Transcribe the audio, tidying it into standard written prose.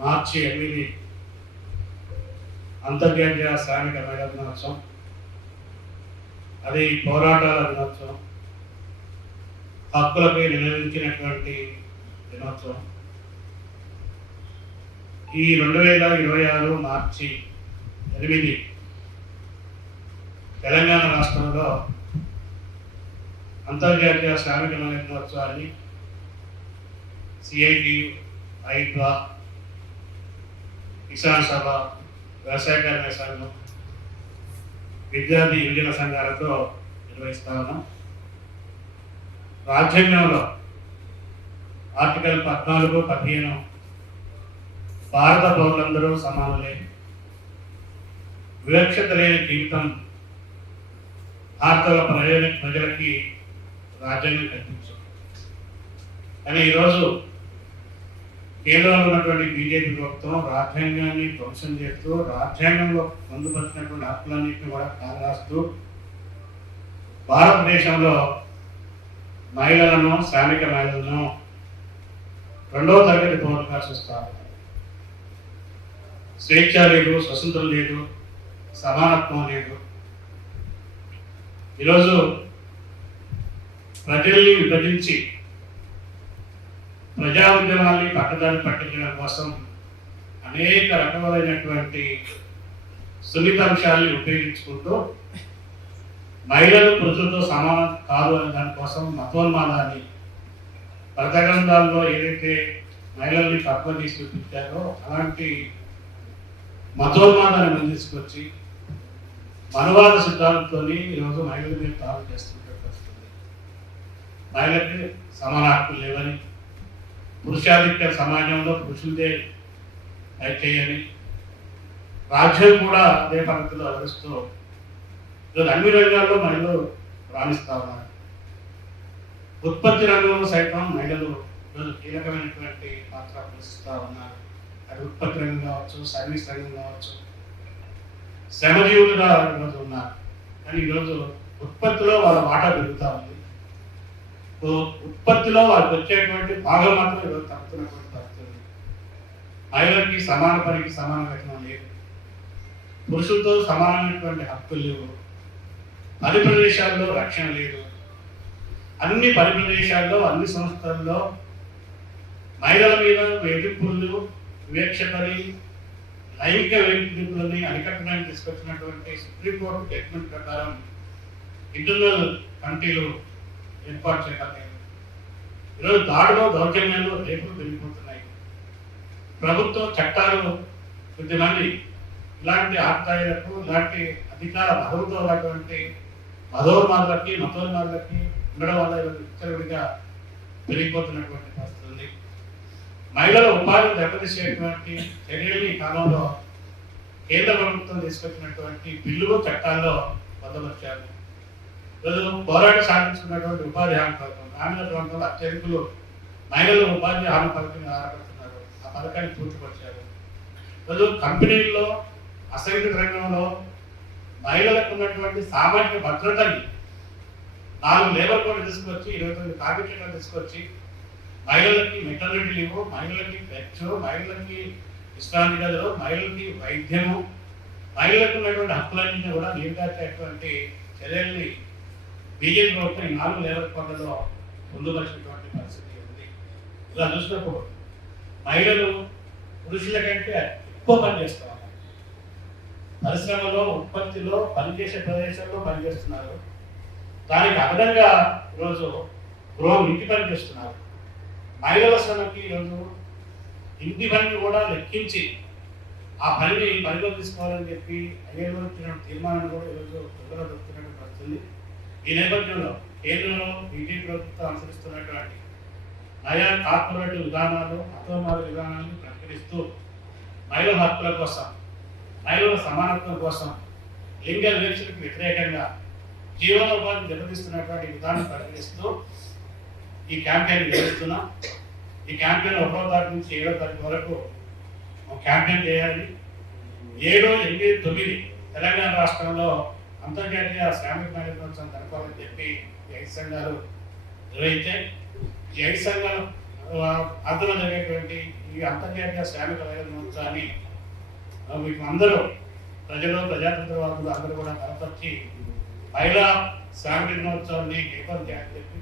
మార్చి 8 అంతర్జాతీయ శ్రామిక మహిళా దినోత్సవం. అది పోరాటాల దినోత్సవం, హక్కులపై నిలదించినటువంటి దినోత్సవం. ఈ 2026 మార్చి 8 తెలంగాణ రాష్ట్రంలో అంతర్జాతీయ శ్రామిక మహిళా దినోత్సవాన్ని సిఐటి, ఐద్వా, కిసాన్ సభ, వ్యవసాయ కార్మిక సంఘం, విద్యార్థి యువజన సంఘాలతో నిర్వహిస్తా ఉన్నాం. రాజ్యాంగంలో ఆర్టికల్ 14, 15 భారత పౌరులందరూ సమానులే, వివక్షత లేని జీవితం భారత ప్రజలకి రాజ్యాంగం కల్పించారు. కానీ ఈరోజు కేంద్రంలో ఉన్నటువంటి బీజేపీ ప్రభుత్వం రాజ్యాంగాన్ని ధ్వంసం చేస్తూ, రాజ్యాంగంలో పొందుపరిచినటువంటి హక్కులన్నింటినీ కూడా కాలరాస్తూ భారతదేశంలో మహిళలను, శ్రామిక మహిళలను 2వ తరగతి పౌరులుగా చూస్తారు. స్వేచ్ఛ లేదు, స్వతంత్రం లేదు, సమానత్వం లేదు. ఈరోజు ప్రజల్ని విభజించి ప్రజా ఉద్యమాల్ని పట్టదారి పట్టించడం కోసం అనేక రకములైనటువంటి సున్నితాంశాలని ఉపయోగించుకుంటూ మహిళలు పురుషులతో సమానం కాదు అనే దానికోసం మతోన్మాదాన్ని గ్రంథాల్లో ఏదైతే మహిళల్ని తక్కువ చేసి చూపించారో అలాంటి మతోన్మాదాన్ని ముందుకొచ్చి మనువాద సిద్ధాంతంతో ఈరోజు మహిళల మీద దాడులు చేస్తున్నట్టు వస్తుంది. మహిళకి సమాన హక్కులు లేవని, పురుషాధిక్య సమాజంలో పురుషులదే చేయని, రాజ్యం కూడా అదే పద్ధతిలో వివరిస్తూ ఈరోజు అన్ని రంగాల్లో మహిళలు రాణిస్తా ఉన్నారు. ఉత్పత్తి రంగంలో సైతం మహిళలు ఈరోజు కీలకమైనటువంటి పాత్ర పోషిస్తూ ఉన్నారు. అది ఉత్పత్తి రంగం కావచ్చు, సర్వీస్ రంగం కావచ్చు, శ్రమజీవులుగా ఈరోజు ఉన్నారు. కానీ ఈరోజు ఉత్పత్తిలో వాళ్ళ వాటా పెరుగుతూ ఉంది. ఉత్పత్తిలో వాళ్ళకి వచ్చేటువంటి భాగం మాత్రం ఈరోజు తగ్గుతున్నటువంటి పరిస్థితి. మహిళలకి సమాన పనికి సమాన వేతనం లేదు, పురుషులతో సమానమైనటువంటి హక్కులు లేవు, పని ప్రదేశాల్లో రక్షణ లేదు. అన్ని పని ప్రదేశాల్లో, అన్ని సంస్థల్లో మహిళల మీద వేధింపులు, వివక్షతని, లైంగిక వేధింపులని అరికట్టడానికి తీసుకొచ్చినటువంటి సుప్రీంకోర్టు జడ్జిమెంట్ ప్రకారం ఇంటర్నల్ కమిటీలు ఏర్పాటు చేయాలి. ఈరోజు దాడిలో, దౌర్జన్యాలు రేపులు పెరిగిపోతున్నాయి. ప్రభుత్వం చట్టాలు కొద్దిమంది ఇలాంటి ఆదాయాలకు, ఇలాంటి అధికార బలంతో ఉన్నటువంటి మతోన్మాదులకి ఉండడం వల్ల విచ్చలవిడిగా పెరిగిపోతున్నటువంటి పరిస్థితి ఉంది. మహిళల ఉపాధి దెబ్బతీసేటువంటి చర్యలు ఈ కాలంలో కేంద్ర ప్రభుత్వం తీసుకొచ్చినటువంటి బిల్లులు, చట్టాల్లో పొందవచ్చారు. ఈరోజు పోరాట సాధించుకున్నటువంటి ఉపాధి హామీ పథకం, గ్రామీణ ప్రాంతంలో అత్యధికులు మహిళలు ఉపాధి హామీ పథకం ఆరబడుతున్నారు. ఆ పథకాన్ని పూర్తిపరిచారు. ఈరోజు కంపెనీల్లో, అసంఘటిత రంగంలో మహిళలకు ఉన్నటువంటి సామాజిక భద్రతని 4 లేబర్ కోడ్ తీసుకొచ్చి, 29 కార్మికులను తీసుకొచ్చి మహిళలకి మెటర్నిటీ లీవ్, మహిళలకి ఖర్చు, మహిళలకి విశ్రాంతి గదులు, మహిళలకి వైద్యము, మహిళలకు ఉన్నటువంటి హక్కులన్నింటినీ కూడా నిలబెట్టేటువంటి చర్యల్ని బీజేపీ ప్రభుత్వం ఈ 4 లేబర్ కోడ్లలో పొందుపరిచినటువంటి పరిస్థితి ఉంది. ఇలా చూసినప్పుడు మహిళలు పురుషుల కంటే ఎక్కువ పనిచేస్తూ ఉన్నారు. పరిశ్రమలో, ఉత్పత్తిలో, పనిచేసే ప్రదేశాల్లో పనిచేస్తున్నారు. దానికి అదనంగా ఈరోజు ఇంటి పని చేస్తున్నారు. మహిళల శ్రమకి ఈరోజు ఇంటి పనిని కూడా లెక్కించి ఆ పనిని పరిగణ తీసుకోవాలని చెప్పి ఐఏలో ఇచ్చిన తీర్మానాన్ని కూడా ఈరోజు ప్రజలు దొరుకుతున్నట్టు వస్తుంది. ఈ నేపథ్యంలో కేంద్రంలో బీజేపీ ప్రభుత్వం అనుసరిస్తున్నటువంటి నయా కార్పొరేటివ్ విధానాలు, మతోన్మాద విధానాన్ని ప్రకటిస్తూ మహిళల హక్కుల కోసం, మహిళల సమానత్వం కోసం, లింగ వివక్షకు వ్యతిరేకంగా జీవనోపాధిని దెబ్బతీస్తున్నటువంటి విధానం ప్రకటిస్తూ ఈ క్యాంపెయిన్ నిర్వహిస్తున్నాం. ఈ క్యాంపెయిన్ 1వ తారీఖు నుంచి 7వ తారీఖు వరకు క్యాంపెయిన్ చేయాలి. 7, 8, 9 తెలంగాణ రాష్ట్రంలో అంతర్జాతీయ శ్రామిక మహిళా దినోత్సవం జరపాలని చెప్పి ఈ 5 సంఘాలు నిర్వహించాయి. ఈ 5 సంఘాలు అర్థంలో జరిగేటువంటి ఈ ఈ అంతర్జాతీయ శ్రామిక మహిళా దినోత్సవాన్ని మీకు అందరూ ప్రజలు ప్రజాతంత్రవాదులు అందరూ కూడా బలపరిచి మహిళా శ్రామిక దినోత్సవాన్ని జయపరిచారని చెప్పి